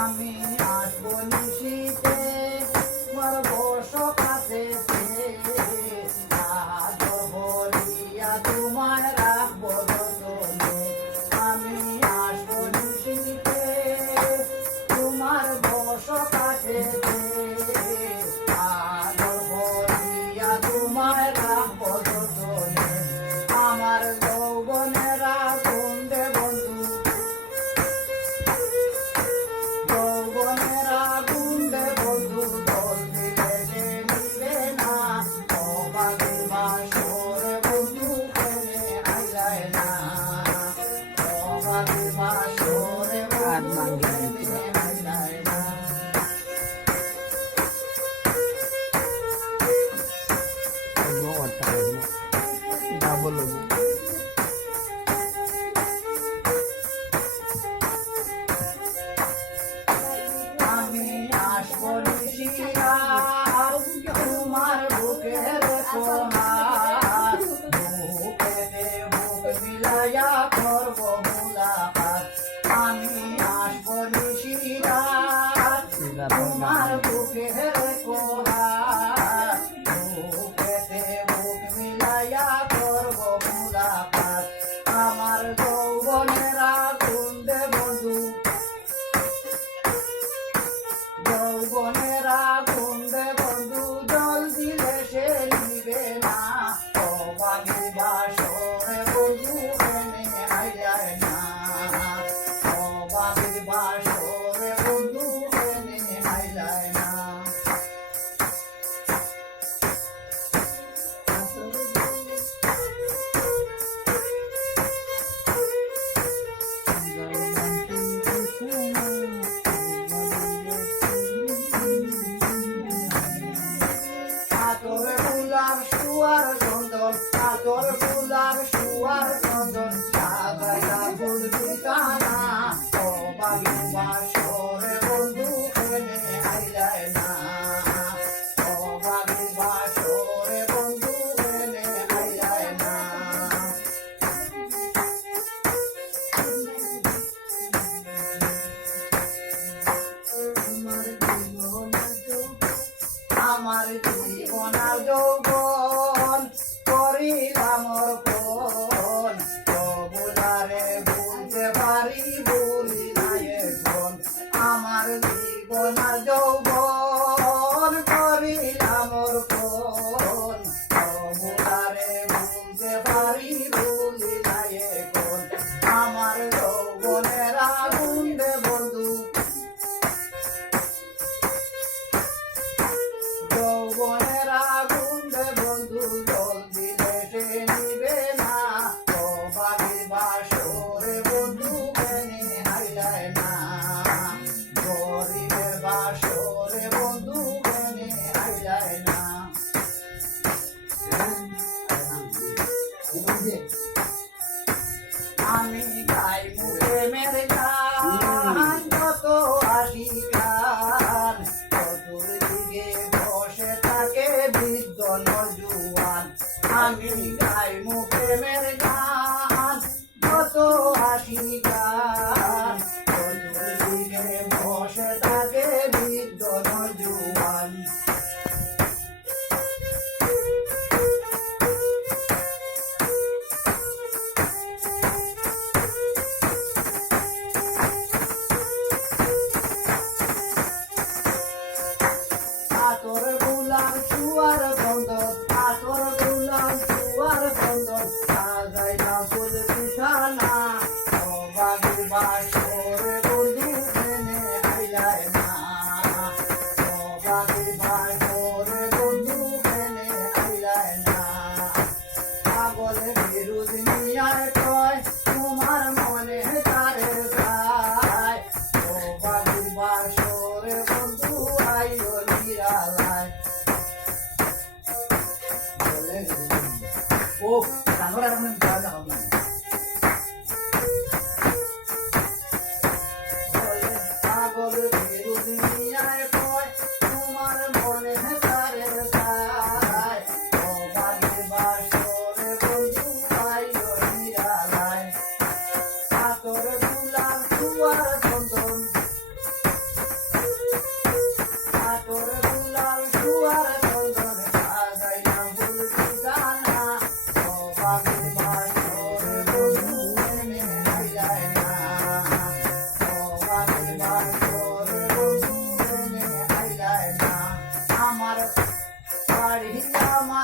আমি আসবো নিশিতে মরবো সকাশেতে আদর ভরিয়া তোমায় রাখবো যতনে আমি আসবো নিশিতে তোমার বসো কাছেতে আদর ভরিয়া তোমায় রাখবো যতনে আমার যৌবনেরা কুন্দে বন্ধু যৌবনেরা কুন্দে বন্ধু দল দিলে যে নিবে না অবাধে বাসরে বন্ধু প্রেমে আইলায় না অবাধে বাসরে বন্ধু প্রেমে আইলায় না ডাবল আমি আসবো নিশিরা তোমার বুকের সোহার বুকেতে বুক মিলাইয়া করবো মুলাকাত আমি আসবো নিশিরা তোমার বুকের সোহার বুকেতে বুক মিলাইয়া করবো মুলাকাত আমার যৌবনেরা কুন্দে বন্ধু যৌবনেরা কুন্দে বন্ধু জল দিলে সে নিবে না অবাধে বাসরে বন্ধু প্রেমে আইলায় না অবাধে বাসরে বন্ধু প্রেমে আইলায় না আতর গোলাপ শুয়ার চন্দন আতর গোলাপ শুয়ার চন্দন সাজাইয়া ফুল বিছানা অবাধে বাসরে বন্ধু প্রেমে আইলায় না অবাধে বাসরে বন্ধু প্রেমে আইলায় না আমার জীবন যৌবন করিলাম অর্পণ প্রভুদারে বলতে পারি বলি নাই এখন আমার জীবন যৌবন করিলাম অর্পণ প্রভুদারে বলতে পারি বলি নাই এখন আমার যৌবনেরা কুন্দে বন্ধু যৌবনেরা কুন্দে বন্ধু জল দিলে সে নিবে না অবাধে বাসরে বন্ধু প্রেমে আইলায় না গরিবের বাসরে বন্ধু প্রেমে আইলায় না আমি গাই মুখে মেরে গান যত আশিকান চতুর্দিকে বসে থাকে বৃদ্ধ নজুয়ান আমি গাই মুখে মেরে গান যত আশিকান চতুর্দিকে বসে থাকে বৃদ্ধ নজুয়ান আতর গোলাপ শুয়ার চন্দন আতর গোলাপ শুয়ার চন্দন সাজাইয়া ফুল বিছানা অবাধে বাসরে বন্ধু প্রেমে আইলায় না অবাধে বাসরে বন্ধু প্রেমে আইলায় না পাগলে বিরুদ নিয়ায় কয় তোমার মনে তারে যায় অবাধে বাসরে বন্ধু আইও নিরালায় ও কানোরা রকম যাওয়া হবে পাগল বিরুদ নিয়ায় কয় তোমার মনে তারে যায় অবাধে বাসরে বন্ধু আইও নিরালায় ছাড়িয়া